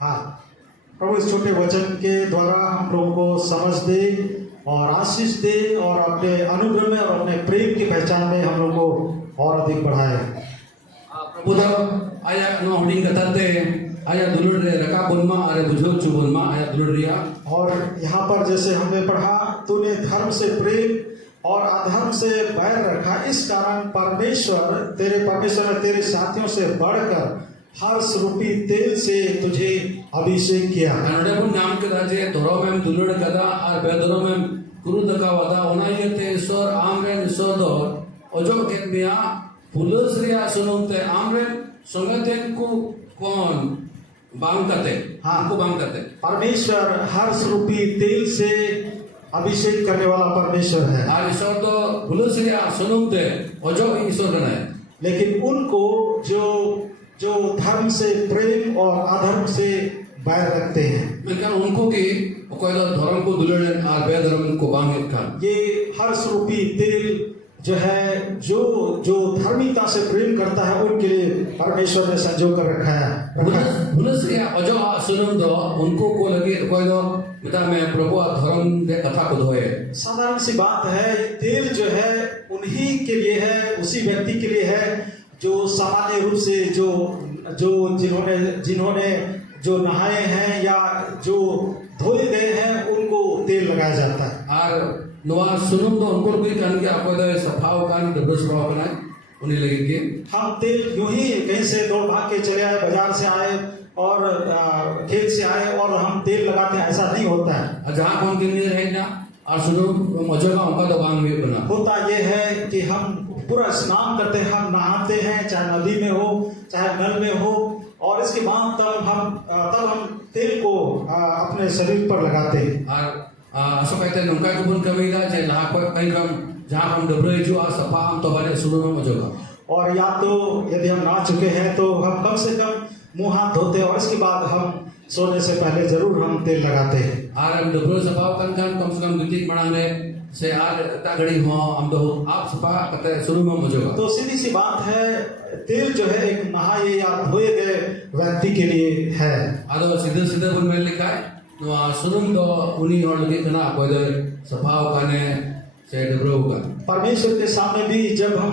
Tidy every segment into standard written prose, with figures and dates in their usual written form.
हाँ, प्रभु इस छोटे वचन के द्वारा हम लोगों को समझ दे और आशीष दे और अपने अनुग्रह में और अपने प्रेम की पहचान में हम लोगों को और अधिक बढ़ाए। प्रभु दा आया नो हुडिंग कथाते आया दुलुर रे रका बोलमा अरे बुझो चु बोलमा आया दुलुर रिया। और यहाँ पर जैसे हमने पढ़ा, तूने धर्म से प्रेम और अधर्म से बैर रखा, इस कारण परमेश्वर ने तेरे साथियों से बढ़कर हर्ष रूपी तेल से तुझे अभिषेक किया। कन्नड़ को नाम के राजे धरो में दुलुर कदा और बेदरो में कुरु दका वदा ओनायते ईश्वर आमरेन ईश्वर दो ओजो के मिया पुलुस रिया सुनते आमरेन संगतेन को कौन बांग करते। हाँ, को बांग करते। परमेश्वर हर्ष रूपी तेल से अभिषेक करने वाला परमेश्वर है। और ईश्वर तो पुलुस रिया सुनते ओजो ईश्वर कना है। लेकिन उनको जो धर्म से प्रेम और अधर्म से बैर रखते हैं, मेंकन उनको की कोई तो धर्म को दुलड़न और बेधर्म को बांगे खान। ये हर्ष रूपी तेल जो है, जो धार्मिकता से प्रेम करता है उनके लिए परमेश्वर ने संजो कर रखा है। पुलिस या अजो सुनम दो उनको को लगे कोई तो बता मैं प्रभु धर्म के कथा को धोए। साधारण सी बात है, तेल जो है उन्हीं के लिए है, उसी व्यक्ति के लिए है जो सामान्य रूप से जो जिन्होंने जो नहाए हैं या जो धोए गए हैं उनको तेल लगाया जाता है। और नवा सुनम दो उनको कोई कान के आपको तो सफाव कान डबल सफाव बनाए उन्हें लगे कि हम तेल यूं ही कहीं से दौड़ भाग के चले आए, बाजार से आए और खेत से आए और हम तेल लगाते हैं, ऐसा नहीं होता है। जहाँ कौन दिन रहे ना और सुनो मजो का उनका तो बांग में बना होता यह है कि हम पूरा स्नान करते हैं, हम नहाते हैं, चाहे नदी में हो चाहे नल में हो, और इसके बाद तब हम तेल को अपने शरीर पर लगाते हैं। और असो कहते हैं उनका कुबन कमी का चाहे ना कोई कहीं कम जहाँ हम डबरे जो आ सफा हम तो बारे सुनो में मजो का। और या तो यदि हम नहा चुके हैं तो हम कम से कम मुंह हाथ धोते हैं और इसके बाद हम सोने से पहले जरूर हम तेल लगाते हैं। और हम डबरे सफा कम से कम गुटी बनाने से आर तागड़ी हो हम तो आप सफा कहते सुनो में मजो का। तो सीधी सी बात है, तेल जो है एक नहाए या धोए गए व्यक्ति के लिए है। आदो सीधे सीधे बोल में लिखा है तो सुनुम तो उन्हीं और लगे कना कोई तो सफाव काने से डबरो का। परमेश्वर के सामने भी जब हम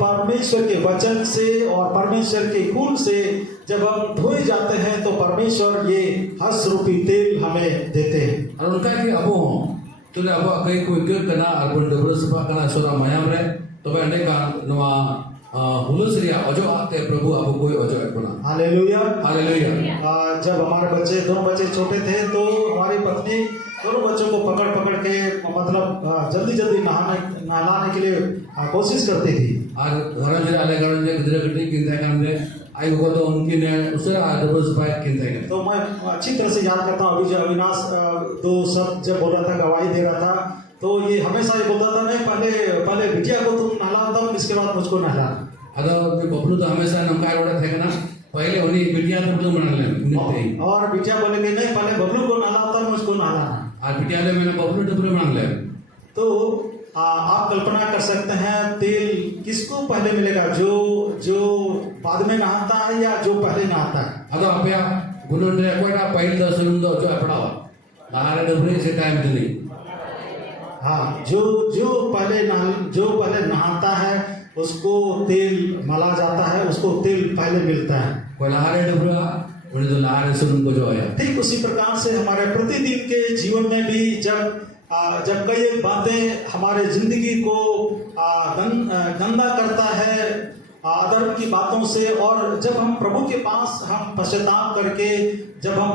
परमेश्वर के वचन से और परमेश्वर के खून से जब हम धोए जाते हैं तो परमेश्वर ये हर्ष रूपी तेल हमें देते हैं। और उनका कि अबो तूने अबो कहीं कोई गिर कना और डबरो सफा कना सोरा मायाम रे तो बहने का नवा हुलुसरिया अजो आते प्रभु अब कोई अजो अपना। Hallelujah hallelujah. जब हमारे दोनों बच्चे छोटे थे तो हमारी पत्नी दोनों बच्चों को पकड़ के मतलब जल्दी नहलाने के लिए कोशिश करती थी। और घर में आले घर में किधर कितनी किंतु करने आई को तो उनकी ने उससे डबरो सफा किंतु। तो मैं अच्छी तरह से याद करता हूँ, अभी जब अविनाश दो शब्द जब बोल रहा था, गवाही दे रहा था, तो ये हमेशा ये बोलता था, नहीं पहले बिटिया को तुम नहलाता हूँ, इसके बाद मुझको नहलाना। अगर बबलू तो हमेशा नमकार उड़ा थे ना, पहले उन्हीं बिटिया को तुम बना ले और बिटिया बोलेंगे नहीं पहले बबलू को नहलाता हूँ, मुझको नहलाना। और बिटिया ने मैंने बबलू डबलू बना ले। तो आप कल्पना कर सकते हैं तेल किसको पहले मिलेगा, जो बाद में नहाता है या जो पहले नहाता है। अगर आप या गुनों ने कोई ना पहले तो सुन दो जो अपनावा बाहर डबरे से टाइम तो नहीं। हाँ, जो पहले नहाता है उसको तेल मला जाता है, उसको तेल पहले मिलता है। कोई लहारे डबरा उन्हें तो लहारे सुन को जो आया। ठीक उसी प्रकार से हमारे प्रतिदिन के जीवन में भी जब कई बातें हमारे जिंदगी को गंदा करता है अधर्म की बातों से, और जब हम प्रभु के पास हम पश्चाताप करके जब हम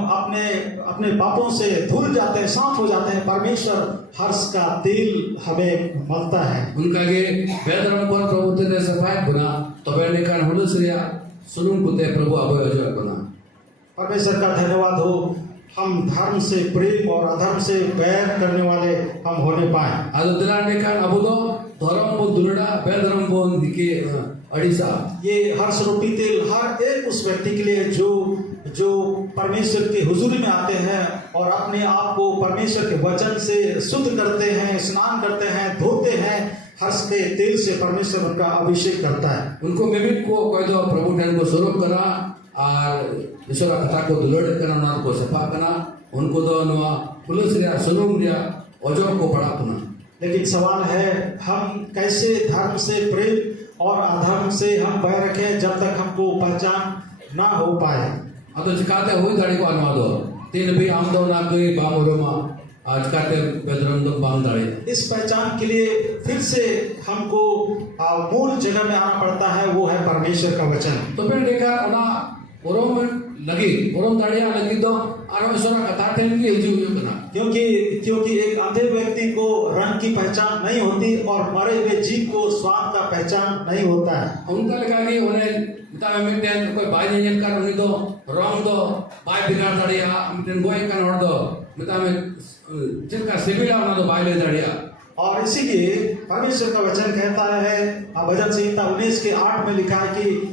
अपने पापों से धुल जाते हैं, साफ हो जाते हैं, परमेश्वर हर्ष का तेल हमें मिलता है। उनका के वेदन पर प्रभु ते सफाई बना तो बेने कान हुलुसरिया सुनुम कुते प्रभु अबो अजो बना। परमेश्वर का धन्यवाद हो, हम धर्म से प्रेम और अधर्म से बैर करने वाले हम होने पाए। अदो दिलाने कान अबो दो धर्म को दुलड़ा बेधर्म को दिखे अड़ीसा। ये हर्ष रूपी तेल हर एक उस व्यक्ति के लिए जो परमेश्वर के हुजूरी में आते हैं और अपने आप को परमेश्वर के वचन से शुद्ध करते हैं, स्नान करते हैं, धोते हैं, हर्ष के तेल से परमेश्वर उनका अभिषेक करता है। उनको मिमिक को कोई तो प्रभु ने उनको स्वरूप करा और ईश्वर कथा को दुलड़ करना को सफा करना उनको दो नवा पुलिस रिया सुनुम रिया ओजो को पड़ा पुना। लेकिन सवाल है हम कैसे धर्म से प्रेम और अधर्म से हम बैर रखें जब तक हमको पहचान ना हो पाए। अतो चिकाते हुई दाड़ी को अनुवादो तीन भी आम दो ना कोई बामुरमा आज काटे बेदरम दो बाम दाड़ी। इस पहचान के लिए फिर से हमको मूल जगह में आना पड़ता है, वो है परमेश्वर का वचन। तो फिर देखा ना ओरोम लगी ओरोम दाड़िया लगी तो ईश्वर कथा टेन की हिजू करना क्योंकि एक अंधे व्यक्ति को रंग की पहचान नहीं होती और मरे हुए जीव को स्वाद का पहचान नहीं होता है। उनका लगा कि उन्हें मिता में मिटेन कोई बाई नहीं कर उन्हें तो रंग दो बाई बिगाड़ दाड़िया मिटेन गोई का नोट दो मिता में जिनका सिबिला उन्हें तो बाई ले दाड़िया। और इसीलिए परमेश्वर का वचन कहता है भजन संहिता 19:8 में लिखा है कि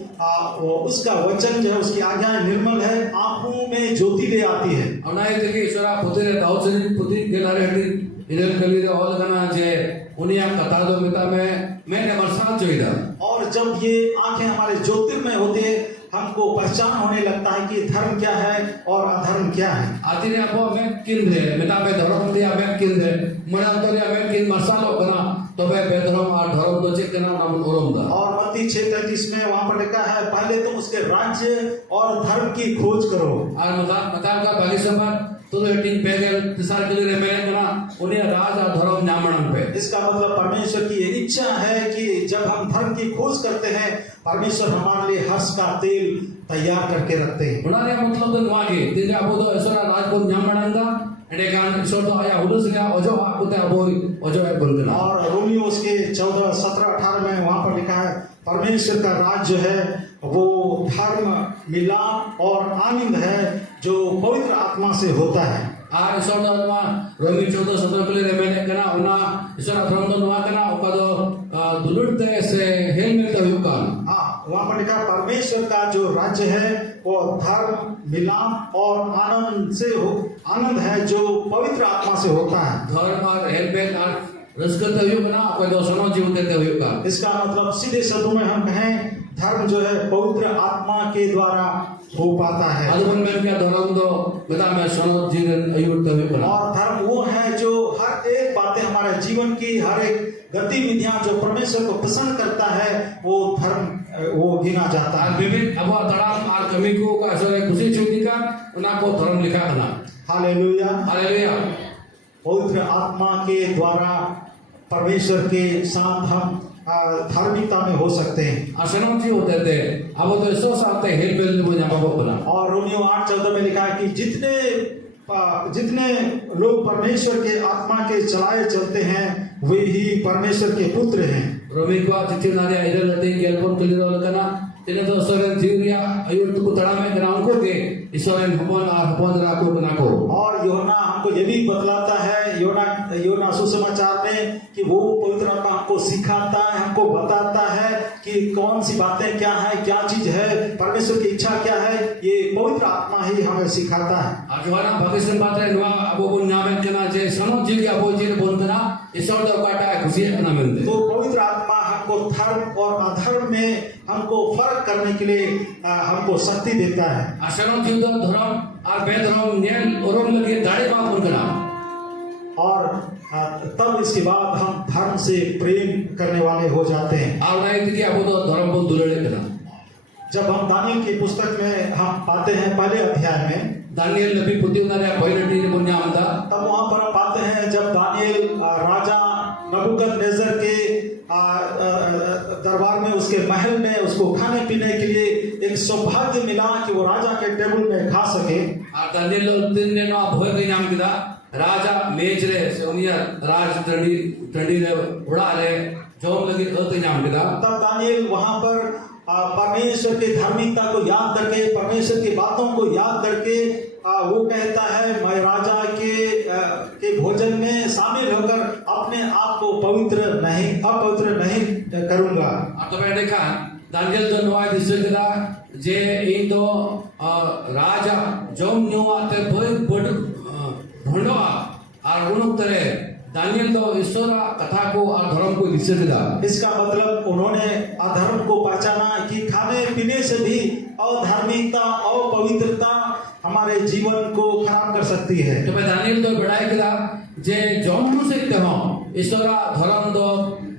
उसका वचन जो है उसकी आज्ञा निर्मल है, आंखों में ज्योति ले आती है। और ना ये कि ईश्वर पुत्री दाऊद पुत्री के लारे हटी इधर कली रे और गाना जे उन्हें कथा दो मिता में मैंने मरसाल जोइदा। और जब ये आंखें हमारे ज्योतिर्मय होती है हमको पहचान होने लगता है कि धर्म क्या है और अधर्म क्या है। आती ने अपो मैं किन दे मिता में धर्म दिया मैं किन दे मना तो या मैं किन मरसालो करना तो मैं बेधर्म और धर्म तो चेक करना नाम ओरम दा। और मत्ती 6:33 में वहां पर लिखा है पहले तुम उसके राज्य और धर्म की खोज करो। और मता का बागी समान तो हेटिंग पेगल तिसार के लिए मैं करना उन्हें राज और धर्म नामणन पे। इसका मतलब परमेश्वर की ये इच्छा है कि जब हम धर्म की खोज करते हैं परमेश्वर हमारे लिए हर्ष का तेल तैयार करके रखते हैं। उन्होंने मतलब तो नवागे दिन आपको तो ईश्वर राज को नामणंगा एडे कान ईश्वर तो आया हुलस गया ओजो आपको ते ओजो है बोलना। और रोमियो उसके 14, 17, 18 में वहां पर लिखा है परमेश्वर का राज जो है वो धर्म मिलाप और आनंद है जो पवित्र आत्मा से होता है। और ईश्वर तो आत्मा रोमी 14, 17 के लिए मैंने कहना उना ईश्वर धर्म तो नवा कहना ओका तो दुलुड़ते से हेल में तो युका। हाँ वहां पर लिखा परमेश्वर का जो राज्य है वो धर्म मिलाप और आनंद है जो पवित्र आत्मा से होता है। धर्म और हेल में रसकते हुए बना कोई दो सुनो जीव देते हुए का। इसका मतलब सीधे शब्दों में हम कहें धर्म जो है पवित्र आत्मा के द्वारा हो पाता है। अदुन में क्या धर्म दो बता मैं सुनो जीवन अयुक्त हुए बना। और धर्म वो है जो हर एक बातें हमारे जीवन की हर एक गतिविधियां जो परमेश्वर को पसंद करता है वो धर्म वो गिना जाता है। विभिन्न अब तड़ाम और कमी को का जो खुशी छुट्टी का उन्हें को धर्म लिखा करना। Hallelujah hallelujah. पवित्र आत्मा के द्वारा परमेश्वर के साथ हम धार्मिकता में हो सकते हैं। आशनों जी होते थे अब तो सो साथ हेल बेल वो जामा बोला। और रोमियो 8:14 में लिखा है कि जितने लोग परमेश्वर के आत्मा के चलाए चलते हैं वे ही परमेश्वर के पुत्र हैं। रोमी को चिट्ठी नारिया इधर लते के एल्बम के लिए करना तिने तो सोरेन जीविया अयुक्त को तड़ा में करा उनको के ईश्वरन हपन राखो बना को। और योना हमको ये भी बतलाता है योना सुसमाचार में कि वो पवित्र आत्मा हमको सिखाता है हमको बताता है कि कौन सी बातें क्या है क्या चीज है परमेश्वर की इच्छा क्या है ये पवित्र आत्मा ही हमें सिखाता है। आजवाना भविष्य बात है नवा अबो को नाम करना जे सनो जी अबो जी ने बोल करना ईश्वर तो काटा है खुशी है ना मिलते। तो पवित्र आत्मा हमको धर्म और अधर्म में हमको फर्क करने के लिए हमको शक्ति देता है। आशनों जी तो धर्म और बेधर्म न्याय और लगे दाढ़ी बाप करना। और तब इसके बाद हम धर्म से प्रेम करने वाले हो जाते हैं। और नहीं कि अब तो धर्म को दुलड़े करना। जब हम दानियल की पुस्तक में हम पाते हैं पहले अध्याय में दानियल नबी पुती उन्होंने पहले टीने बुनिया आंदा तब वहां पर हम पाते हैं जब दानियल राजा नबूकदनेस्सर के दरबार में उसके महल में उसको खाने पीने के लिए एक सौभाग्य मिला कि वो राजा के टेबल में खा सके। दानियल 3 दिन भोय के नाम किया राजा मेज रे सोनिया राज टंडी रे उड़ा रे जोम लगी तो नाम किया। तब दानियल वहां पर परमेश्वर के धार्मिकता को याद करके परमेश्वर की बातों को याद करके वो कहता है मैं राजा के भोजन में शामिल होकर अपने आप को अपवित्र नहीं करूंगा। तो मैंने देखा दानियल तो नवा दिसला जे इन तो राजा जोम न्यूआते बहुत बड़ भंडवा और उन तरह दानियल तो ईश्वर कथा को और धर्म को निषेध दिया। इसका मतलब उन्होंने अधर्म को पहचाना कि खाने पीने से भी अधार्मिकता और पवित्रता हमारे जीवन को खराब कर सकती है। तबे दानियल तो बड़ाई किया जे जौन से कहो ईश्वरा धर्म दो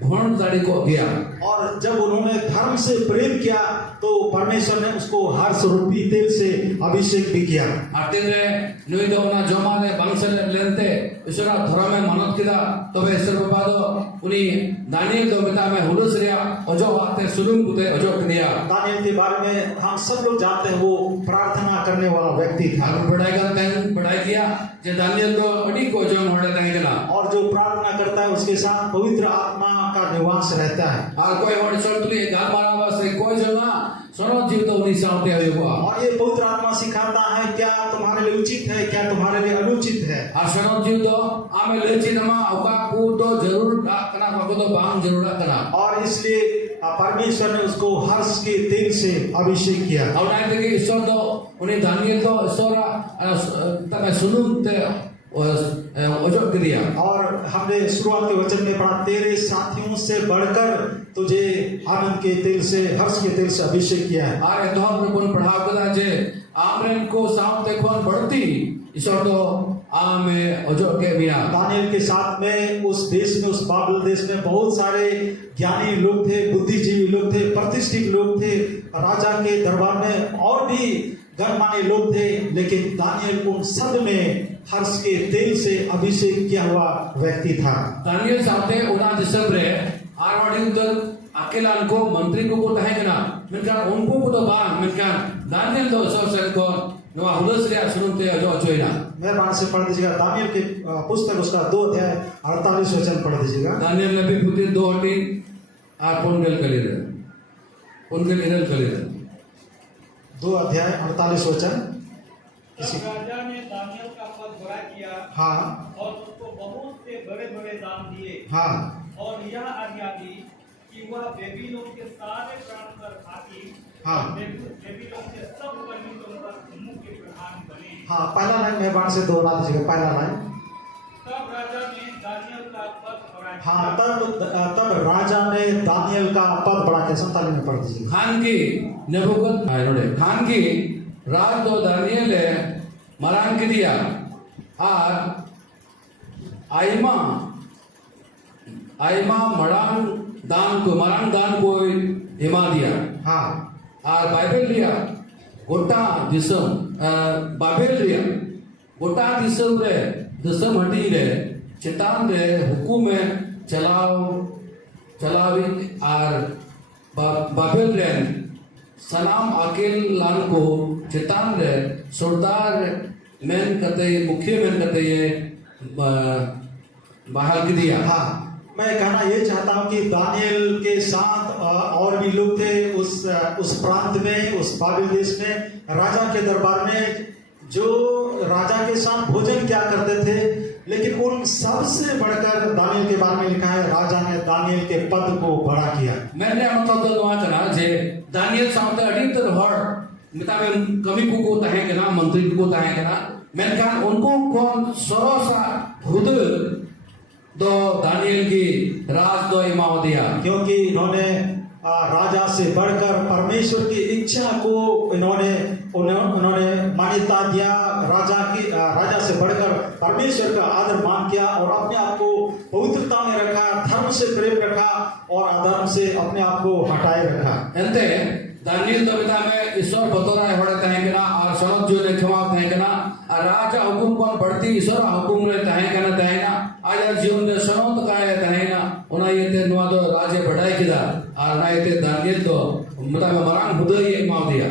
भोन दाड़ी को गया, और जब उन्होंने धर्म से प्रेम किया तो परमेश्वर ने उसको हर्ष रूपी तेल से अभिषेक भी किया। आतिन रे नुई दो ना जमाने बांसल लेनते ईश्वरा धर्म में मनत किया तबे ईश्वर बाबा दो उनी दानियल दो मिता में हुलुस रिया अजो आते सुलुम कुते अजो किया। दानियल के बारे में हम सब लोग जानते हैं, वो प्रार्थना करने वाला व्यक्ति था। पढ़ाई किया जे दानियल दो अडी को जो मोड़े तंगना, और जो प्रार्थना करता है उसके साथ पवित्र आत्मा का निवास रहता है। और कोई और चलतुली गाल मारा बस कोई जो ना सरो जीव तो उन्हीं साउते हुआ, और ये पवित्र आत्मा सिखाता है क्या तुम्हारे लिए उचित है, क्या तुम्हारे लिए अनुचित है। और सरो जीव तो आमे लेचित मा औका को तो जरूर करना को तो बांग जरूर करना, और इसलिए परमेश्वर ने उसको हर्ष के तेल से अभिषेक किया। और ना कि ईश्वर तो उन्हें दानियल तो ईश्वर तक सुनुम ते ओजो दिया। और हमने शुरुआत के वचन में पढ़ा, तेरे साथियों से बढ़कर तुझे आनंद के तेल से, हर्ष के तेल से अभिषेक किया है। आरे तो हम कोन पढ़ाव कदा जे आमरेन को साथ देखोन बढ़ती ईश्वर तो आमे ओजो के बिना। दानियल के साथ में उस देश में, उस बाबेल देश में बहुत सारे ज्ञानी लोग थे, बुद्धिजीवी लोग थे, प्रतिष्ठित लोग थे, राजा के दरबार में और भी गणमान्य लोग थे, लेकिन दानियल उन सब में हर्ष के तेल से अभिषेक किया हुआ व्यक्ति था। दानियल साथे उना दिसंबर आरवाड़ी दल अकेला को मंत्री को तहेगना मेनकान उनको को तो बांग मेनकान दानियल दो सब को नवा हुलस रे सुनते जो जोइना। मेहरबानी से पढ़ दीजिएगा दानियल के पुस्तक उसका 2 अध्याय 48 वचन पढ़ दीजिएगा। दानियल नबी पुती 2:18 आर पोंगल कलिरे पोंगल इरल कलिरे 2 अध्याय 48 वचन। राजा ने दानियल का पद बड़ा किया, हाँ और उसको बहुत से बड़े बड़े दान दिए, हाँ, और यह आज्ञा दी कि वह बेबीलोन के सारे प्राण पर हाथी, हाँ। बेबीलोन के सब पंडितों पर मुख्य प्रधान बने। हाँ, पहला लाइन मेहरबानी से दोहरा दीजिएगा, पहला लाइन। तब राजा ने दानियल का पद बड़ा किया। हाँ, तब राजा ने दानियल का पद बढ़ा के 47 में पढ़ दीजिए। खान की नेबुकद नोडे खान की राज दो दानियल मरान के दिया और आइमा मरान दान को हिमा दिया। हाँ, और बाइबल लिया गोटा दिसम बाइबल लिया गोटा दिसम रे दिसम हटी रे चितान रे हुकुम में चलावी और बाइबल रे सलाम अकेल लान को चितान रे सरदार मैन कते मुख्य मैन कते ये बहाल की दिया। हाँ, मैं कहना ये चाहता हूँ कि दानियल के साथ और भी लोग थे उस प्रांत में, उस बाबेल देश में, राजा के दरबार में, जो राजा के साथ भोजन क्या करते थे, लेकिन उन सबसे बढ़कर दानियल के बारे में लिखा है राजा ने दानियल के पद को बड़ा किया। मैंने मतलब तो दुआ करा जे दानियल सामने अडितर हर मिता में कमी को तहे के ना मंत्री को तहे के ना मैंने कहा उनको कौन सरोसा खुद दो दानियल की राज दो इमाम दिया, क्योंकि इन्होंने राजा से बढ़कर परमेश्वर की इच्छा को उन्होंने मान्यता दिया। राजा से बढ़कर परमेश्वर का आदर मान किया और अपने आप को पवित्रता में रखा, धर्म से प्रेम रखा और अधर्म से अपने आप को हटाए रखा। एंते दानियल तो बिता में ईश्वर बतौरा होड़े तहेंगना और शरद जो ने क्षमा तहेंगना और राजा हुकुम कौन बढ़ती ईश्वर हुकुम रे तहेंगना तहेंगना आज जीवन दे सनोत काय तहेंगना उना येते नुआ दो राजे बढ़ाई किदा और ना येते दानियल तो मता में मरान हुदय एक माव दिया।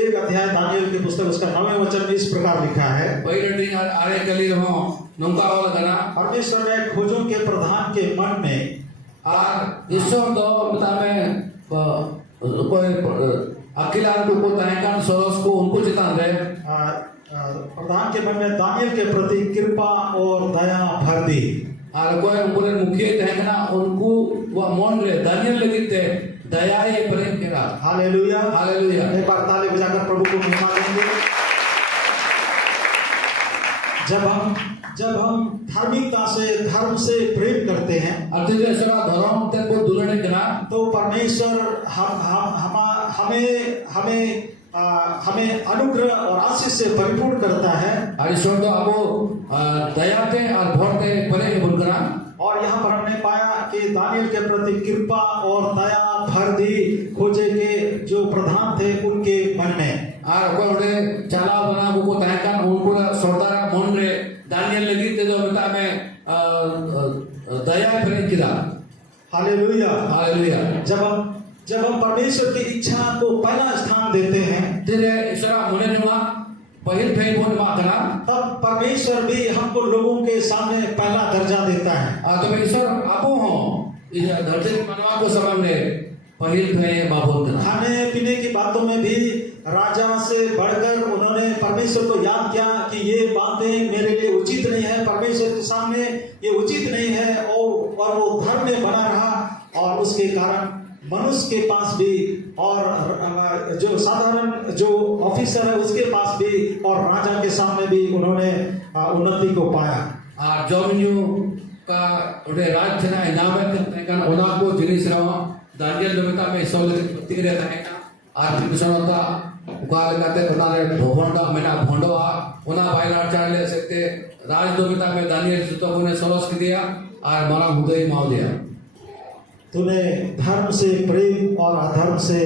एक अध्याय दानियल की पुस्तक उसका 9वें वचन में इस प्रकार लिखा है, पहिरटी आरे कली हो नंका वाला गना परमेश्वर ने खोजों के प्रधान के मन में और ईश्वर तो मता में कोई अकेला को तहेंगन सरोस को उनको चितान रहे प्रधान के मन में दानियल के प्रति कृपा और दया भर दी। और कोई उनके मुख्य तहेंगना उनको वह मन रे दानियल लगिते दया ये प्रेम केरा। Hallelujah, hallelujah. एक बार ताली बजाकर प्रभु को महिमा देंगे। जब हम धार्मिकता से धर्म से प्रेम करते हैं artinya isora dhorom te bo dulane kana तो परमेश्वर हमें अनुग्रह और आशीष से परिपूर्ण करता है। ari isor do abo daya te ar bhor te pare bon kana और यहाँ पर हमने पाया कि दानियल के प्रति कृपा और दया भर दी खोजे के जो प्रधान थे उनके मन में। ar ko ode chala bana buku tahakan unku saudara mon re Daniel lagi te do meta me daya pare kida hallelujah haleluya जब हम परमेश्वर की इच्छा को पहला स्थान देते हैं tire isora mone numa pahil phai bon ma kana तब परमेश्वर भी हमको लोगों के सामने पहला दर्जा देता है। तो ईश्वर आपो हो इस धरती के मानवा को सामने पहल भय बाबोल करना खाने पीने की बातों में भी राजा से बढ़कर उन्होंने परमेश्वर को याद किया कि ये बातें मेरे लिए उचित नहीं है, परमेश्वर के सामने ये उचित नहीं है और वो धर्म में बना रहा और उसके कारण मनुष्य के पास भी और जो साधारण जो ऑफिसर है उसके पास भी और राजा के सामने भी उन्होंने उन्नति को पाया। और जॉमिन्यू का उड़े राज्य ना इनाम करते हैं उना को जिनिस रहा दानियल दोमिता में सोल के रहता है और पिछड़ता उकाल करते उनारे भोंडा मेना भोंडवा उना बाइलार चाले सकते राज दोमिता में दानियल जुतो को ने सोलस दिया और मारा हुदय माव दिया तूने धर्म से प्रेम और अधर्म से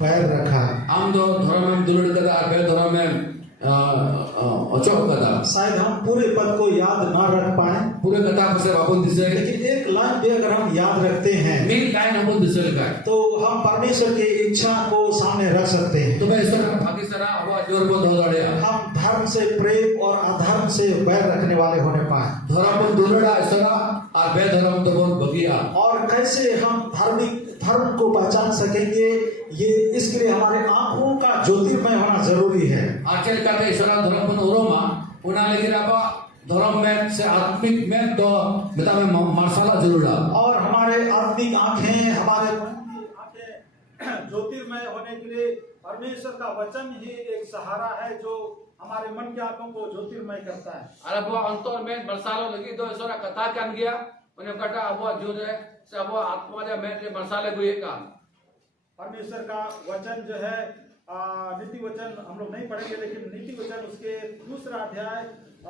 बैर रखा। आम दो धर्म में दुलड़ कदा और बे धर्म में अचोक कदा शायद हम पूरे पद को याद ना रख पाए पूरे कथा से वापस दिसे लेकिन एक लाइन भी अगर हम याद रखते हैं मेन लाइन हम दिसे लगा तो हम परमेश्वर की इच्छा को सामने रख सकते हैं। तो मैं ईश्वर का भागी सरा हुआ जोर को धो दड़े हम धर्म से प्रेम और अधर्म से बैर रखने वाले होने पाए। धर्म को दुलड़ा ईश्वर और बे धर्म तो बहुत बगिया और कैसे हम धर्म को पहचान सकेंगे ये इसके लिए हमारे आंखों का ज्योतिर्मय होना जरूरी है। आचल करते ईश्वर धर्म को उरोमा उना लगी राबा धर्म में से आत्मिक में तो बता में मसाला जरूर और हमारे आत्मिक आंखें हमारे मन की आंखें ज्योतिर्मय होने के लिए परमेश्वर का वचन ही एक सहारा है जो हमारे मन की आंखों को ज्योतिर्मय करता है। अरे वो अंतर में मसाला लगी तो ईश्वर कथा क्या गया उन्हें कटा अब जो है से अब आत्मा या में मसाले को एक का परमेश्वर का वचन जो है नीति वचन हम लोग नहीं पढ़ेंगे लेकिन नीति वचन उसके दूसरा अध्याय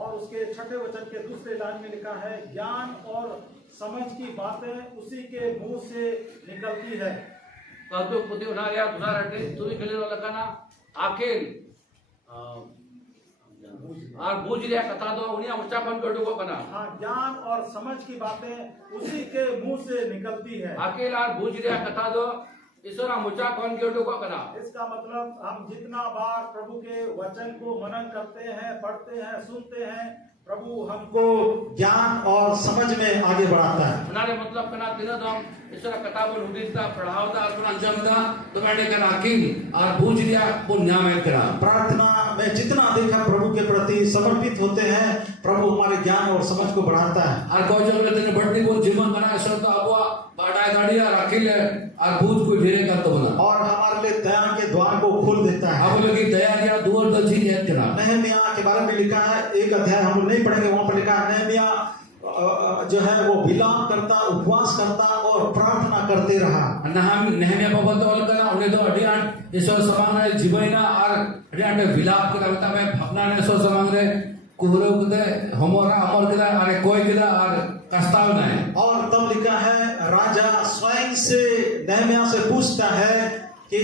और उसके 6ठे वचन के दूसरे लाइन में लिखा है ज्ञान और समझ की बातें उसी के मुंह से निकलती है। तो पुति उनारिया दुनारटे तुरी खेले वाला का आखिर और बूझ लिया कथा दो उन्हें उच्चापन कर दो बना हाँ ज्ञान और समझ की बातें उसी के मुंह से निकलती है। आखिर और बूझ लिया कथा दो ईश्वर मुचा कौन के को करा इसका मतलब हम जितना बार प्रभु के वचन को मनन करते हैं पढ़ते हैं सुनते हैं प्रभु हमको ज्ञान और समझ में आगे बढ़ाता है। उन्होंने मतलब कना दिन दम ईश्वर कथा को उदिता पढ़ावता और अंजमदा तो मैंने कना आखिर और बूझ लिया वो न्याय करा प्रार्थना में जितना देखा प्रभु के प्रति समर्पित होते हैं प्रभु हमारे ज्ञान और समझ को बढ़ाता है। और कोई जो तेरे बढ़ती को जीवन बना ईश्वर तो अब बाड़ा गाड़िया राखिल और बूझ को ढेरे का तो बना और हमारे लिए दया के द्वार को खोल देता है। अब लगी दया दिया दूर तो जी याद करा नहम्याह के बारे में लिखा है एक अध्याय हम लोग नहीं पढ़ेंगे वहां पर लिखा है नहम्याह जो है वो विलाप करता उपवास करता और प्रार्थना करते रहा। नहम्याह बाबा तो अलगना उन्हें तो अडियान ईश्वर समान जीवना और अडियान में विलाप के रहता में भावना ने ईश्वर समान रे कुहरो कदे हमरा अमर कदा अरे कोई कदा और कष्टाव नहीं और तब लिखा है राजा स्वयं से नहम्याह से पूछता है कि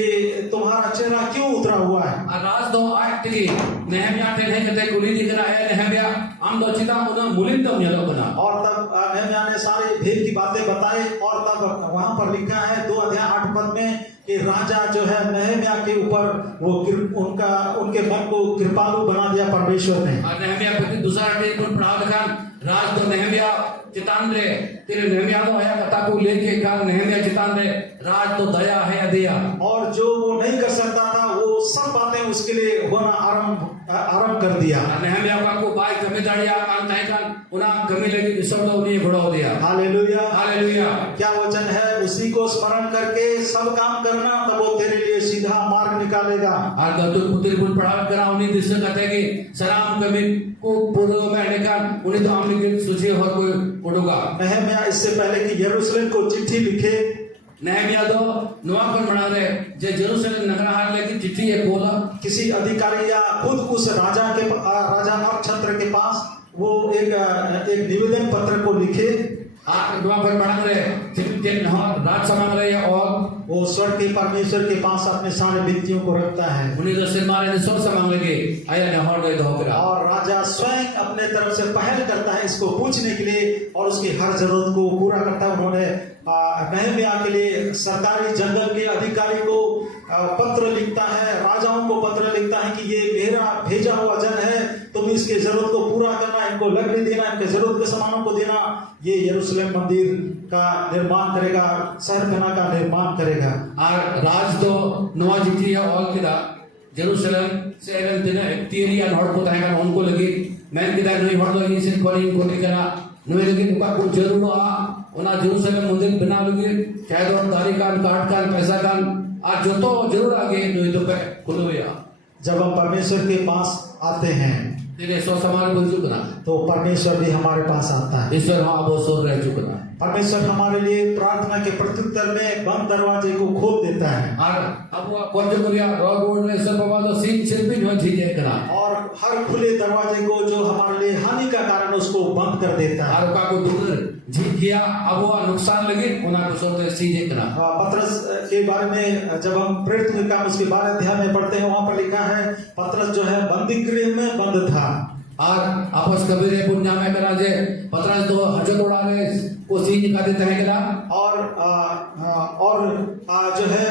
तुम्हारा चेहरा क्यों उतरा हुआ है। राज दो आठ की नहम्याह ने नहीं कहते कुली दिख रहा है नहम्याह हम दो चिता उन मुलिंदम ये लोग ना और तब नहम्याह ने सारे भेद की बातें बताई और तब वहां पर लिखा है 2 अध्याय 8 पद में कि राजा जो है नहम्याह के ऊपर वो उनके मन को कृपालु बना दिया परमेश्वर ने। और नहम्याह प्रति दूसरा टेलीफोन पढ़ाओ लगा राज दो नहम्याह चितान रे तेरे नहम्याह तो आया कथा को लेके का नहम्याह चितान रे राज तो दया है अदया और जो वो नहीं कर सकता था वो सब बातें उसके लिए होना आरंभ कर दिया। नहम्याह का को बाय कमी दाड़िया कान ताई कान उना कमी लगी ईश्वर तो उन्हें बढ़ा दिया। हालेलुया हालेलुया क्या वचन है उसी को स्मरण करके सब काम करना तब वो तेरे लिए सीधा मार्ग निकालेगा। Ar gatul putri pun perawan kena uni desa katagi salam kami ko puro में निकाल उन्हें तो हमने के सोचे और कोई उड़ोगा नहम्याह इससे पहले कि यरूशलेम को चिट्ठी लिखे, नहम्याह तो नुआ पर बना रहे जे जेरूशलेम नगर हार लेकिन चिट्ठी एक बोला किसी अधिकारी या खुद उस राजा अक्षत्र के पास वो एक निवेदन पत्र को लिखे। आप नुआ पर बना रहे चिट्ठी राज समांग रहे और वो स्वर्ग के परमेश्वर के पास अपने सारे विनतियों को रखता है। उन्हें तो सिरमारे ने स्वर्ग समांग लगे आया नहर गए धोकरा और राजा स्वयं अपने तरफ से पहल करता है इसको पूछने के लिए और उसकी हर जरूरत को पूरा करता है। उन्होंने नहम्याह के लिए सरकारी जंगल के अधिकारी को पत्र लिखता है, राजाओं को पत्र लिखता है कि ये मेरा भेजा हुआ जन है, तुम इसके जरूरत को पूरा करना, इनको लकड़ी देना, इनके जरूरत के सामानों को देना। ये यरूशलेम मंदिर का निर्माण करेगा, शहरखाना का निर्माण करेगा। और राज तो नुआ चिट्ठी है और किदा जेरूशलेम से एवं दिन तीरिया नॉर्थ को ताएगा उनको लगी मैं किदा नहीं हट दो इनसे कोई इनको निकला नुए लगी उनका कुछ जरूर आ उना जेरूशलेम मंदिर बना लगी शायद और तारीख काट कान पैसा कान आज जो तो जरूर आगे नुए तो पे खुलवेया। जब हम परमेश्वर के पास आते हैं तेरे सो समार बोल चुकना तो परमेश्वर भी हमारे पास आता है। ईश्वर हाँ वो सो रह चुकना परमेश्वर हमारे लिए प्रार्थना के प्रत्युत्तर में बंद दरवाजे को खोल देता है। और अब वो कौन जो करिया रॉड बोर्ड में सब बाबा तो सीन शिल्पी हो चीजें करा और हर खुले दरवाजे को जो हमारे लिए हानि का कारण उसको बंद कर देता है। और का को दूर जीत गया अब वो नुकसान लगे उना को सोते चीजें करा। पतरस के बारे में जब हम प्रेरित के काम उसके 12 अध्याय में पढ़ते हैं वहां पर लिखा है पतरस जो है बंदी गृह में बंद था। और आपस कबीरे पुण्य में करा जे पतरस तो हजर उड़ा रहे को सीन का देते हैं करा और जो है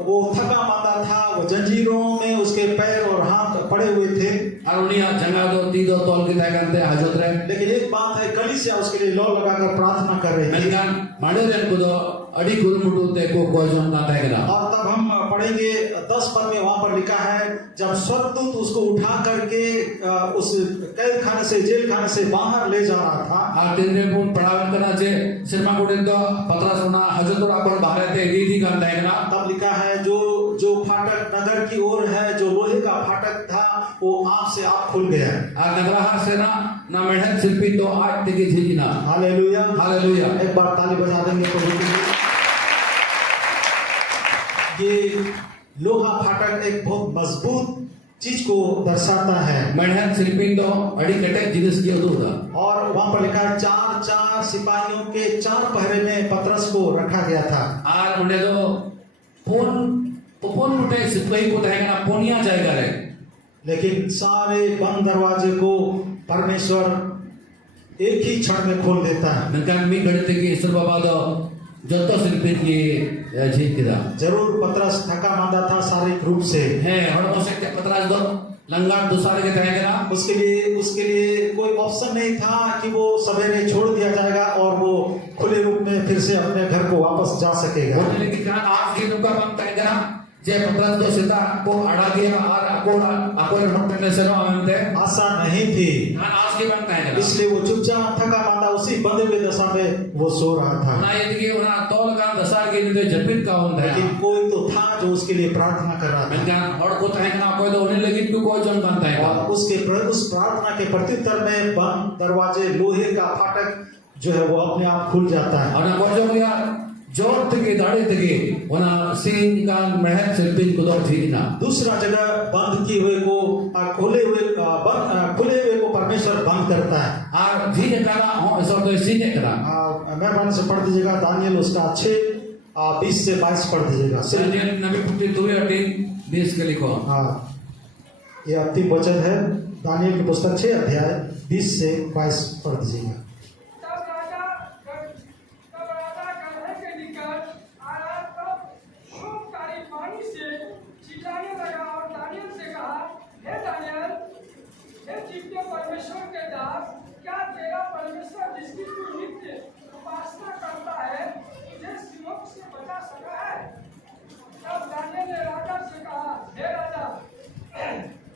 वो थका मांदा था, वो जंजीरों में उसके पैर और हाथ पड़े हुए थे। और उन्हीं जंगा दो ती दो तौल के तय करते हजरत रहे। लेकिन एक बात है कलीसिया उसके लिए लौ लगाकर प्रार्थना कर रही थी। मेलकान माडे जन को दो अड़ी गुरमुटु ते को जोन का तय करा। और तब हम पढ़ेंगे 10 पद में वहां पर लिखा है जब स्वर्गदूत उसको उठा करके उस कैद खाने से जेल खाने से बाहर ले जा रहा था। और तिंद्रे पुन पढ़ावन करा जे सिरमा कोडे तो पतरस उना हजरत उड़ा कोन बाहर ते रीति का तय करा। तब लिखा है जो फाटक नगर की ओर है, जो लोहे का फाटक था वो आप से आप खुल गया। और नगराहा से ना मेहनत शिल्पी तो आज तक ही ना। Hallelujah hallelujah. एक बार ताली बजा देंगे प्रभु के लिए। ये लोहा फाटक एक बहुत मजबूत चीज को दर्शाता है। मेहनत शिल्पी तो अड़ी कटे जिनिस की अधूरा। और वहां पर लिखा है 4 सिपाहियों के 4 पहरे में पतरस को रखा गया था। और उन्हें तो फोन उठे सिपाही को तय करना पोनिया जाएगा रे। लेकिन सारे बंद दरवाजे को परमेश्वर एक ही क्षण में खोल देता है। नकान मी गणित की ईश्वर बाबा दो जो तो शिल्पी की जीत किया। जरूर पतरस थका मांदा था शारीरिक रूप से है और हो सकते पतरस दो लंगाट दूसरे के तय करा। उसके लिए कोई ऑप्शन नहीं था कि वो सवेरे छोड़ दिया जाएगा और वो खुले रूप में फिर से अपने घर को वापस जा सकेगा। लेकिन आज की नुका बम तय करा जे पतरस तो सीधा को अड़ा दिया और अकोड़ नोट में से नो आमंते आशा नहीं थी। आज की बम तय करा इसलिए वो चुपचाप थका मांदा उसी बंधे हुए दशा में वो सो रहा था। ना ये कि उना तौल का दशा के लिए जपित का होता है। लेकिन कोई तो था जो उसके लिए प्रार्थना कर रहा था। मेलकान और को तय करना कोई तो उन्हें लगी तो कोई जन बनता है। और उस प्रार्थना के प्रत्युत्तर में बंद दरवाजे लोहे का फाटक जो है वो अपने आप खुल जाता है। और ना कोई जो यार जोर तके दाढ़े तके उना सीन का महत शिल्पी को दो ठीक ना। दूसरा जगह बंद किए हुए को खुले हुए को परमेश्वर बंद करता है। और धीरे करा हो ऐसा तो सीने करा। मेहरबानी से पढ़ दीजिएगा दानियल उसका 6:20 से 22 पढ़ दीजिएगा। दानियल नबी पुत्री 2:20 के लिखो। हाँ ये अंतिम वचन है दानियल की पुस्तक 6 अध्याय 20 से 22 पढ़ दीजिएगा। परमेश्वर के दास क्या तेरा परमेश्वर जिसकी तू नित्य उपासना करता है तुझे सिंहों से बचा सका है? तब दानियल ने राजा से कहा, हे राजा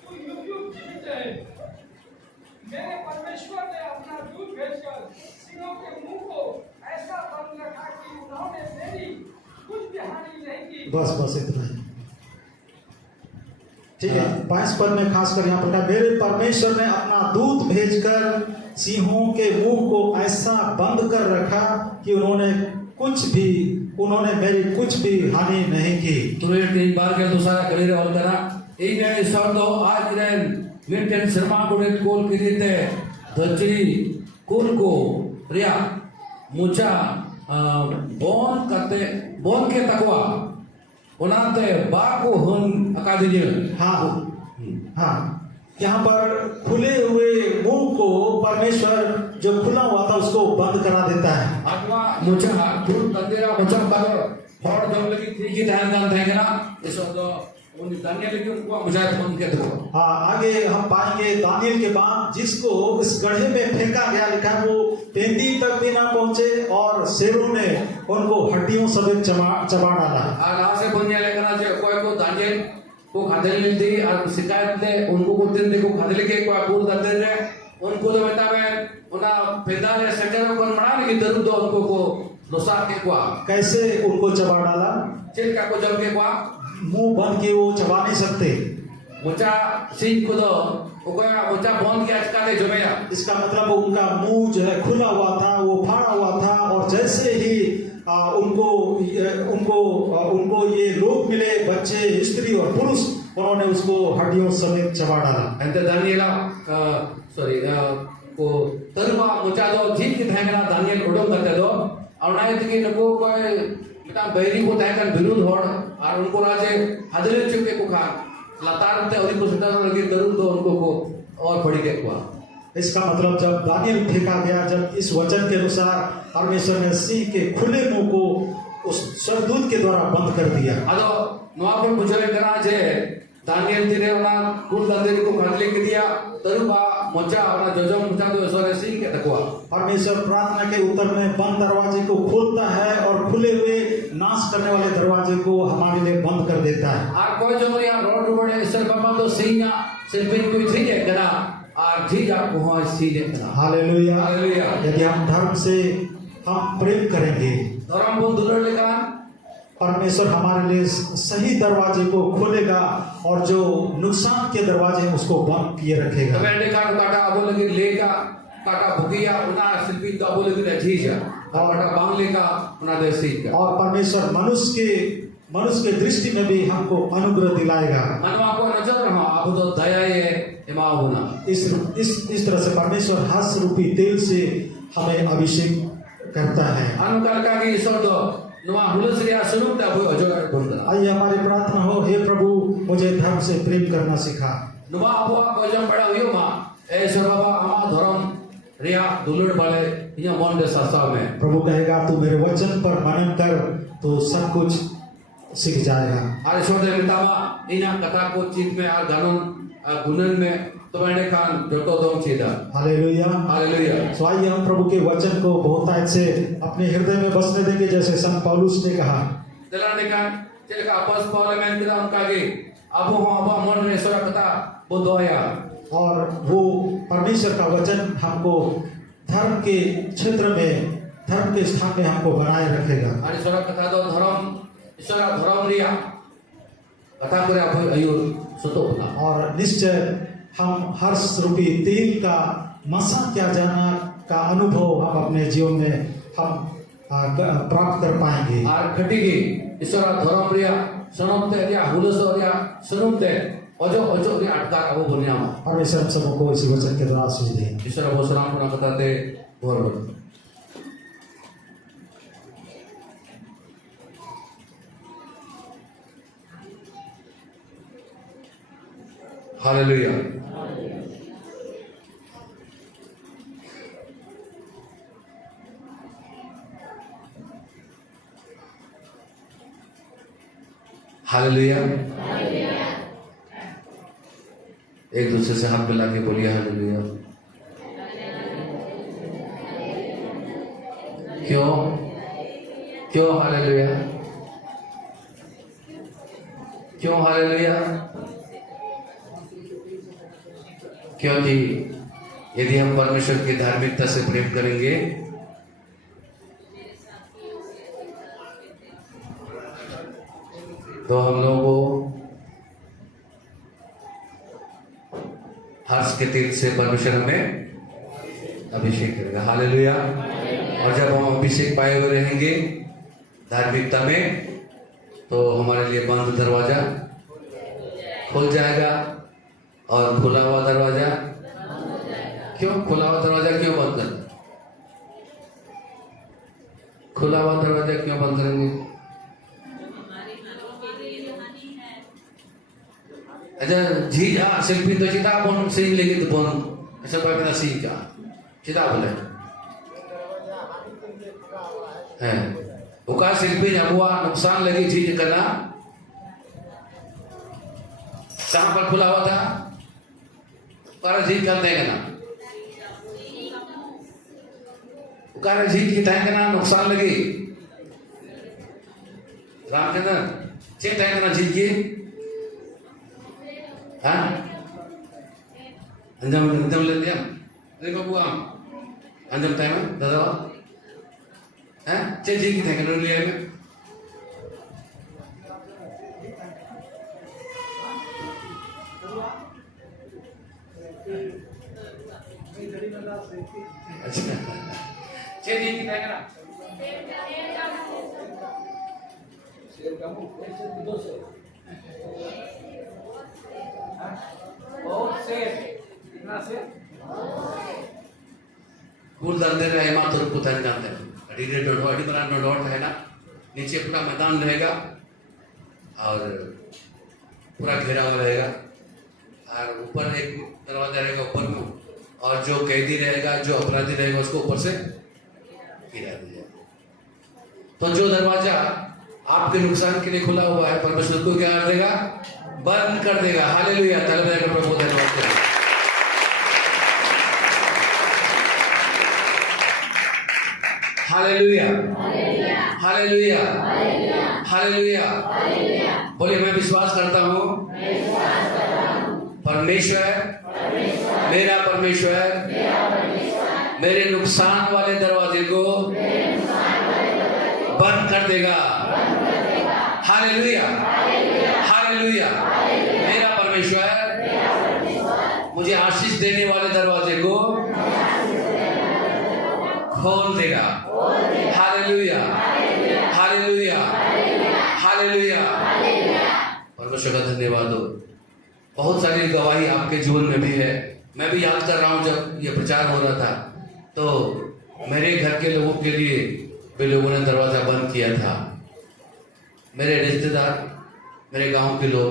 तू युग जीवित है। मेरे परमेश्वर ने अपना दूत भेजकर सिंहों के मुंह को ऐसा बंद रखा कि उन्होंने मेरी कुछ भी हानि नहीं की। बस इतना ही। 22 पद में खासकर यहाँ पर कहा, मेरे परमेश्वर ने अपना दूत भेजकर सिंहों के मुंह को ऐसा बंद कर रखा कि उन्होंने मेरी कुछ भी हानि नहीं की। तुरंत एक बार के दूसरा कलीरे और करा एक ने शब्दों आज ने मिनटन शर्मा को ने कोल के लिए धचरी कुल को रिया मुचा बोन के तकवा उनाते बाको हन अकादिजी। हाँ हाँ, यहाँ पर खुले हुए मुंह को परमेश्वर जो खुला हुआ था उसको बंद करा देता है। अथवा मुचा दूर तंदेरा मुचा पर और जब लगी थी कि ध्यान थे ना इस उन दानियल के उनको मुझे बंद कर दो। हाँ, आगे हम पाएंगे दानियल के बाद जिसको इस गड्ढे में फेंका गया, लिखा है वो 3 दिन तक भी ना पहुंचे और शेरों ने उनको हड्डियों समेत चबा डाला। आज से बुनिया लेकर आज कोई को दानियल को खादे लेती और शिकायत थे उनको को दिन देखो खादे लेके कोई पूर दर्द है उनको तो बता मैं उना पैदा ले सेंटर को मना नहीं दर्द दो उनको को नुसा के को कैसे उनको चबा डाला? चिल का को जम के को मुंह बंद के वो चबा नहीं सकते। मुचा सिंह को दो मुचा बंद के अटका जो भैया इसका मतलब उनका मुंह जो है खुला हुआ था, वो फाड़ा हुआ था और जैसे ही उनको ये लोग मिले, बच्चे, स्त्री और पुरुष, उन्होंने उसको हड्डियों समेत चबा डाला। अंत दानियला सॉरी को तरुवा मुचा दो ठीक की थांगना दानियल उडम करते दो और नायत की नको कोई मिटा बैरी को थांगन विरुद्ध होड़ और उनको राजे हदले चुके को खा लतार ते और को सटा लगे दरुद दो उनको को और पड़ी के को। इसका मतलब जब दानियल फेंका गया, जब इस वचन के अनुसार परमेश्वर ने सिंह के खुले मुंह को उस स्वर्गदूत के द्वारा बंद कर दिया। अदो नवापुर मुझे करा जे दानियल तिने उना कुल दंदेरी को खड़ले के दिया तरुबा मोचा अपना जोजो मुचा दो सोरे सिंह के तकवा। परमेश्वर प्रार्थना के उत्तर में बंद दरवाजे को खोलता है और खुले हुए नाश करने वाले दरवाजे को हमारे लिए बंद कर देता है। और कोई जो यहाँ रोड बड़े सर बाबा तो सिंह सिर्फ कोई ठीक है करा और ठीक आपको वहाँ सीधे करा। Hallelujah, hallelujah. यदि हम धर्म से हम प्रेम करेंगे, धर्म को दुलड़ लेगा परमेश्वर हमारे लिए सही दरवाजे को खोलेगा और जो नुकसान के दरवाजे हैं उसको बंद किए रखेगा। कमेंटे काटा अबो लगे लेगा काटा भुकिया उना शिल्पी का अबो लगे ठीक है और काटा बांग लेगा उना दे सीख का। और परमेश्वर मनुष्य के दृष्टि में भी हमको अनुग्रह दिलाएगा। मनवा को नजर रहा अब तो दया ये इमा होना इस तरह से परमेश्वर हास रूपी तेल से हमें अभिषेक करता है। अनुकार का की ईश्वर तो नुआ हुलसरिया स्वरूप ता वो अजोगा बोलता। आइए हमारी प्रार्थना हो, हे प्रभु मुझे धर्म से प्रेम करना सिखा। नुआ अबुआ को जम बड़ा हुयो मा ऐश्वर बाबा हमारा धर्म रिया दुलड़ वाले ये मन दे सस्ता में प्रभु कहेगा तू मेरे वचन पर मनन कर तो सब कुछ सीख जाएगा। आज छोटे मितावा इना कथा को चीज में और गानों गुणन में तो मैंने खान जोटो दो चीज़ा। Hallelujah, hallelujah. तो आइए हम प्रभु के वचन को बहुतायत से अपने हृदय में बसने देंगे, जैसे संत पौलुस ने कहा। चलाने का चल का आपस पौले में किला उनका के अब हो अब मन में सोरा कथा बोधोया और वो परमेश्वर का वचन हमको धर्म के क्षेत्र में, धर्म के स्थान में हमको बनाए रखेगा। अरे सोरा कथा दो धर्म ईश्वर धर्म रिया कथा पूरा अयुर सुतो और निश्चय हम हर्ष रूपी तेल का मसा क्या जाना का अनुभव हम अपने जीवन में हम प्राप्त कर पाएंगे। और खटीगी ईश्वर धर्म रिया सनमते रिया हुलसो रिया सनमते अजो रिया अटका वो बुनिया परमेश्वर हम सबको इसी वचन के द्वारा आशीष दे। ईश्वर बोसराम पुना कथाते बोल हालेलुया। हालेलुया। एक दूसरे से हाथ मिला के बोलिए हालेलुया। क्यों क्यों हालेलुया? क्यों हालेलुया? क्योंकि यदि हम परमेश्वर की धार्मिकता से प्रेम करेंगे तो हम लोगों को हर्ष के तीर से परमेश्वर हमें अभिषेक करेगा। हालेलुया। और जब हम अभिषेक पाए हुए रहेंगे धार्मिकता में, तो हमारे लिए बंद दरवाजा खुल जाएगा और खुला हुआ दरवाजा क्यों? खुला हुआ दरवाजा क्यों बंद करना? खुला हुआ दरवाजा क्यों बंद करेंगे? अच्छा झीझ शिल्पी तो चिता बोन सिंह लेगी तो बोन ऐसा कोई मेरा सिंह का चिता बोले है उका शिल्पी हुआ नुकसान लगी झीझ करना कहां पर खुला हुआ था? पर झीझ कर देंगे ना उका झीझ की तय करना नुकसान लगी रामचंद्र चेक तय करना झीझ की हाँ अंजम ले दिया अरे बाबू आप अंजम टाइम है दादा हैं चल जी की थे कर लिया में अच्छा चल जी की थे करना बहुत से कितना से कूल दर्दे रहे मात्र पुतन जानते हैं अड़ी डोडो अड़ी बना डोडो है ना नीचे पूरा मैदान रहेगा और पूरा घेरा हुआ रहेगा और ऊपर एक दरवाजा रहेगा ऊपर में और जो कैदी रहेगा जो अपराधी रहेगा उसको ऊपर से गिरा दिया। तो जो दरवाजा आपके नुकसान के लिए खुला हुआ है परमेश्वर को क्या कर देगा? बंद कर देगा। हालेलुया। तालियां बजाकर प्रभु धन्यवाद करें। Hallelujah hallelujah hallelujah. बोलिए मैं विश्वास करता हूँ परमेश्वर मेरा परमेश्वर मेरे नुकसान वाले दरवाजे को बंद कर देगा। Hallelujah hallelujah. मेरा परमेश्वर मुझे आशीष देने वाले दरवाजे को खोल देगा। Hallelujah hallelujah hallelujah. परमेश्वर का धन्यवाद हो। बहुत सारी गवाही आपके जीवन में भी है। मैं भी याद कर रहा हूँ जब ये प्रचार हो रहा था तो मेरे घर के लोगों के लिए वे लोगों ने दरवाजा बंद किया था। मेरे रिश्तेदार मेरे गांव के लोग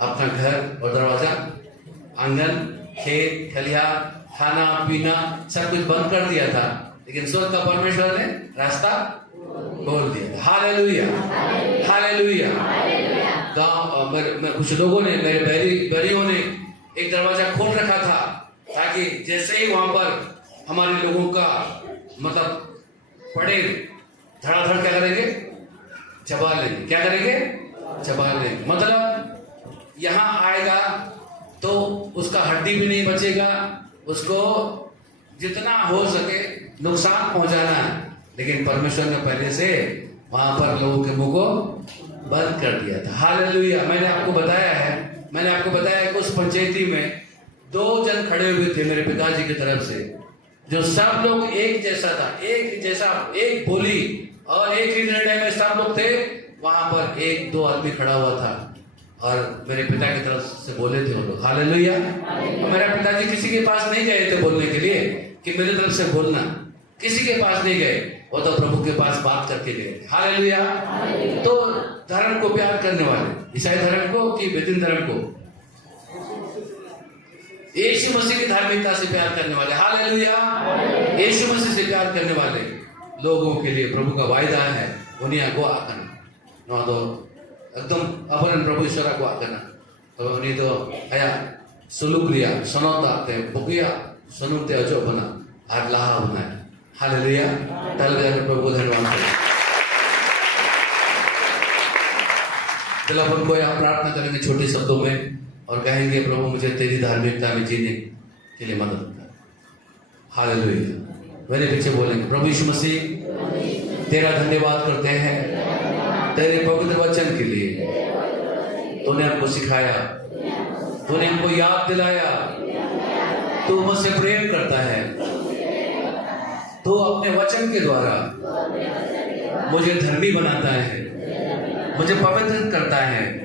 अपना घर और दरवाजा आंगन खेत खलिहान खाना पीना सब कुछ बंद कर दिया था, लेकिन स्वर्ग का परमेश्वर ने रास्ता खोल दिया। Hallelujah hallelujah. गांव में कुछ लोगों ने मेरे बैरियों ने एक दरवाजा खोल रखा था ताकि जैसे ही वहां पर हमारे लोगों का मतलब पड़े धड़ाधड़ क्या करेंगे? चबा लेंगे। क्या करेंगे? चबा लेंगे। मतलब यहाँ आएगा तो उसका हड्डी भी नहीं बचेगा, उसको जितना हो सके नुकसान पहुंचाना है, लेकिन परमेश्वर ने पहले से वहां पर लोगों के मुंह को बंद कर दिया था। हालेलुया। मैंने आपको बताया कि उस पंचायती में 2 जन खड़े हुए थे मेरे पिताजी की तरफ से, जो सब लोग एक जैसा था, एक बोली और एक ही निर्णय में सब लोग थे। वहां पर 1-2 आदमी खड़ा हुआ था और मेरे पिता की तरफ से बोले थे वो लोग। हालेलुया। मेरा पिताजी किसी के पास नहीं गए थे बोलने के लिए कि मेरी तरफ से बोलना, किसी के पास नहीं गए, वो तो प्रभु के पास बात करके गए। हालेलुया। तो धर्म को प्यार करने वाले, ईसाई धर्म को कि बेदीन धर्म को, यीशु मसीह की धार्मिकता से प्यार करने वाले, हालेलुया, यीशु मसीह से प्यार करने वाले लोगों के लिए प्रभु का वायदा है दुनिया को आकर न तो एकदम अपने प्रभु ईश्वर को आकर तो उन्हीं तो आया सुलुक्रिया सुनौता ते बुकिया सुनुते अजो बना और लाहा बनाए। हालेलुया। तालियां प्रभु को धन्यवाद करें। चलो अपन को यहाँ प्रार्थना करेंगे छोटे शब्दों में और कहेंगे प्रभु मुझे तेरी धार्मिकता में जीने के लिए मदद कर। हालेलुया। मेरे पीछे बोलेंगे प्रभु यीशु मसीह तेरा धन्यवाद करते हैं तेरे पवित्र वचन के लिए। तूने हमको सिखाया, तूने हमको याद दिलाया तू मुझसे प्रेम करता है, तू अपने वचन के द्वारा मुझे धर्मी बनाता है, मुझे पवित्र करता है।